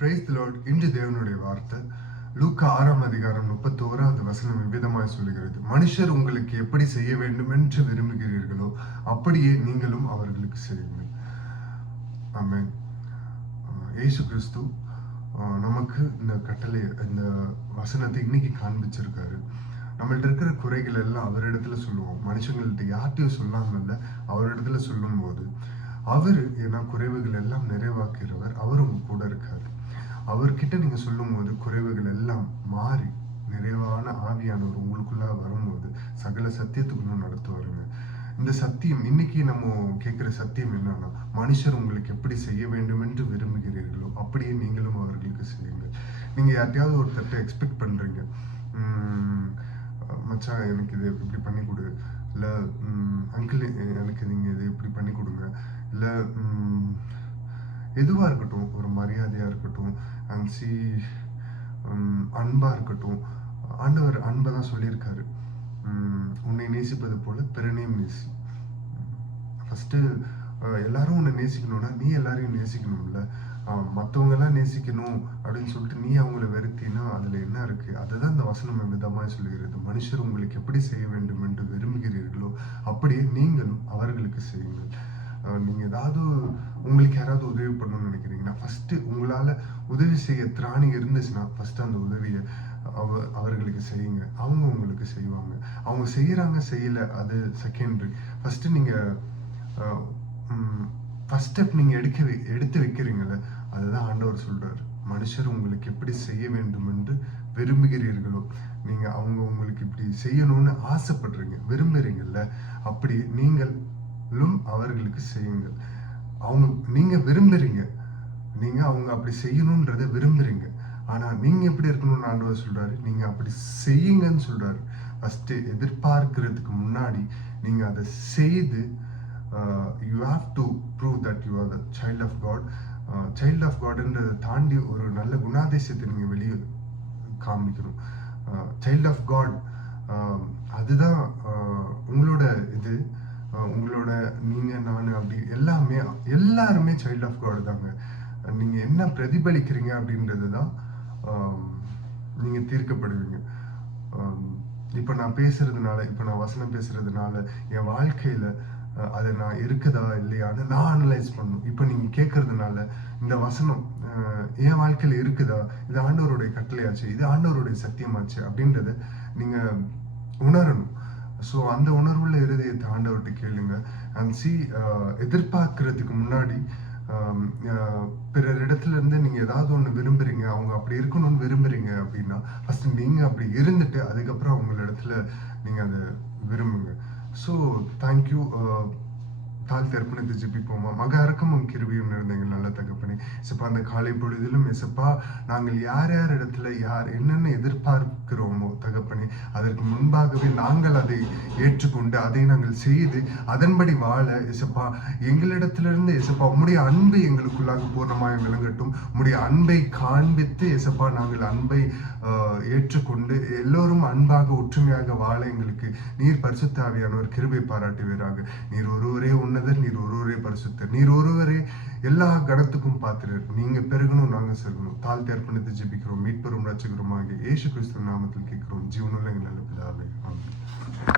Praise the Lord. இன்று தேவனுடைய வார்த்தை லூக்கா 6ஆம் அதிகாரம் 31வது வசனம் இவ்விதமாய் சொல்லுகிறது, மனுஷர் உங்களுக்கு எப்படி செய்ய வேண்டும் என்று விரும்புகிறீர்களோ அப்படியே நீங்களும் அவர்களுக்கு செய்யுங்கள். ஆமென். இயேசு கிறிஸ்து நமக்கு இந்த கட்டளை, இந்த வசனத்தை இன்னைக்கு காண்பிச்சிருக்காரு. நம்மள்ட்ட இருக்கிற குறைகள் எல்லாம் அவரிடத்துல சொல்லுவோம். மனுஷங்கள்ட்ட யார்ட்டையும் சொல்லாமல் இல்லை, அவரிடத்துல சொல்லும் போது அவரு, ஏன்னா குறைவுகள் எல்லாம் நிறைவாக்குறவர், அவர் உங்க கூட இருக்காரு. அவர்கிட்ட நீங்க சொல்லும் போது குறைவுகள் எல்லாம் மாறி நிறைவான ஆவியானவர் உங்களுக்குள்ள வரும்போது சகல சத்தியத்துக்குள்ள நடத்துவாருங்க. இந்த சத்தியம் இன்னைக்கு நம்ம கேட்கிற சத்தியம் என்னன்னா, மனுஷர் உங்களுக்கு எப்படி செய்ய வேண்டும் என்று விரும்புகிறீர்களோ அப்படியே நீங்களும் அவர்களுக்கு செய்யுங்கள். நீங்க யார்ட்டையாவது ஒருத்தர்ட்ட எக்ஸ்பெக்ட் பண்றீங்க, மச்சான் எனக்கு இது இப்படி பண்ணி கொடு, இல்லை அங்கிள் எனக்கு நீங்க இது இப்படி பண்ணி கொடுங்க, இல்லை எதுவா இருக்கட்டும், ஒரு மரியாதையா இருக்கட்டும், அன்பா இருக்கட்டும். ஆண்டவர் அன்பை தான் சொல்லியிருக்காரு. உன்னை நேசிப்பது போல பிறனையும் நேசி. ஃபர்ஸ்ட் எல்லாரும் உன்னை நேசிக்கணும்னா நீ எல்லாரையும் நேசிக்கணும்ல. மற்றவங்க எல்லாம் நேசிக்கணும் அப்படின்னு சொல்லிட்டு நீ அவங்கள வெறுத்தினா அதுல என்ன இருக்கு? அதுதான் இந்த வசனம் விதமாய் சொல்லுகிறது. மனுஷர் உங்களுக்கு எப்படி செய்ய வேண்டும் என்று விரும்புகிறீர்களோ அப்படியே நீங்களும் அவர்களுக்கு செய்யுங்கள். நீங்க ஏதாவது உங்களுக்கு யாராவது உதவி பண்ணணும்னு நினைக்கிறீங்கன்னா, ஃபர்ஸ்ட் உங்களால உதவி செய்ய திராணி இருந்துச்சுன்னா ஃபர்ஸ்ட் அந்த உதவியை அவர்களுக்கு செய்யுங்க. அவங்க உங்களுக்கு செய்வாங்க. அவங்க செய்யறாங்க செய்யல அது செகண்டரி. ஃபர்ஸ்ட் நீங்க ஃபர்ஸ்ட் ஸ்டெப் நீங்க எடுத்து வைக்கிறீங்கல்ல, அதுதான் ஆண்டவர் சொல்றாரு. மனுஷர் உங்களுக்கு எப்படி செய்ய வேண்டும் என்று விரும்புகிறீர்களோ, நீங்க அவங்க உங்களுக்கு இப்படி செய்யணும்னு ஆசைப்படுறீங்க, விரும்புறீங்கல்ல, அப்படி நீங்களும் அவர்களுக்கு செய்யுங்கள். நீங்க விரும்புறீங்க, நீங்க அவங்க அப்படி செய்யணும்ன்றத விரும்புறீங்க. ஆனா நீங்க எப்படி இருக்கணும்னு ஆண்டவர் சொல்றாரு, நீங்க அப்படி செய்யுங்கன்னு சொல்றாரு. ஃபர்ஸ்ட் எதிர்பார்க்கிறதுக்கு முன்னாடி நீங்க அதை செய்து you have to prove that you are the child of God. child of Godன்றதை தாண்டி ஒரு நல்ல குணாதிசயத்தை நீங்க வெளியே காமிக்கணும். child of God அதுதான் உங்களோட இது, உங்களோட நீங்க நான் அப்படி எல்லாருமே child of God தாங்க. நீங்க என்ன பிரதிபலிக்கிறீங்க அப்படின்றது தான் நீங்க தீர்க்கப்படுவீங்க. இப்ப நான் பேசுறதுனால, இப்ப நான் வசனம் பேசுறதுனால என் வாழ்க்கையில அதை நான் இருக்குதா இல்லையான்னு நான் அனலைஸ் பண்ணணும். இப்போ நீங்க கேட்கறதுனால இந்த வசனம் என் வாழ்க்கையில இருக்குதா, இது ஆண்டவருடைய கட்டளையாச்சு, இது ஆண்டவருடைய சத்தியமாச்சு அப்படின்றத நீங்க உணரணும். ஸோ அந்த உணர்வுள்ள இருதயத்தை ஆண்டவர்கிட்ட கேளுங்க. அண்ட் எதிர்பார்க்கறதுக்கு முன்னாடி பிறர் இடத்துல இருந்து நீங்க ஏதாவது ஒண்ணு விரும்புறீங்க, அவங்க அப்படி இருக்கணும்னு விரும்புறீங்க அப்படின்னா ஃபர்ஸ்ட் நீங்க அப்படி இருந்துட்டு அதுக்கப்புறம் அவங்க இடத்துல நீங்க அதை விரும்புங்க. So thank you. தாழ்த்தி அர்ப்பணித்து ஜெபிப்போமா. மக இரக்கமும் கிருபையும் நிறைந்த எங்கள் நல்ல தகப்பனே, இசப்பா அந்த காலை பொழுதிலும் இசப்பா நாங்கள் யார் யார் இடத்துல என்னென்ன எதிர்பார்க்கிறோமோ தகப்பனே, அதற்கு முன்பாகவே நாங்கள் அதை ஏற்றுக்கொண்டு அதை நாங்கள் செய்து அதன்படி வாழ இசப்பா எங்களிடத்திலிருந்து இசப்பா உம்முடைய அன்பை எங்களுக்குள்ளாக பூர்ணமாய் விளங்கட்டும். உம்முடைய அன்பை காண்பித்து இசப்பா நாங்கள் அன்பை ஏற்றுக்கொண்டு எல்லோரும் அன்பாக ஒற்றுமையாக வாழ எங்களுக்கு நீர் பரிசுத்த ஆவியானவர் கிருபை பாராட்டுவீராக. நீர் ஒருவரே உன்னதர், நீர் ஒருவரே பரிசுத்தர், நீர் ஒருவரே எல்லா கணத்துக்கும் பாத்திரர். நீங்க பெருகணும், நாங்க செல்கணும். தாழ்த்தி அர்ப்பணித்து ஜெபிக்கிறோம் மீட்பெரும் ரட்சகருமாகிய இயேசு கிறிஸ்து நாமத்தில் கேட்கிறோம் ஜீவனுள்ள எங்கள் நல்ல பிதாவே. ஆமென்.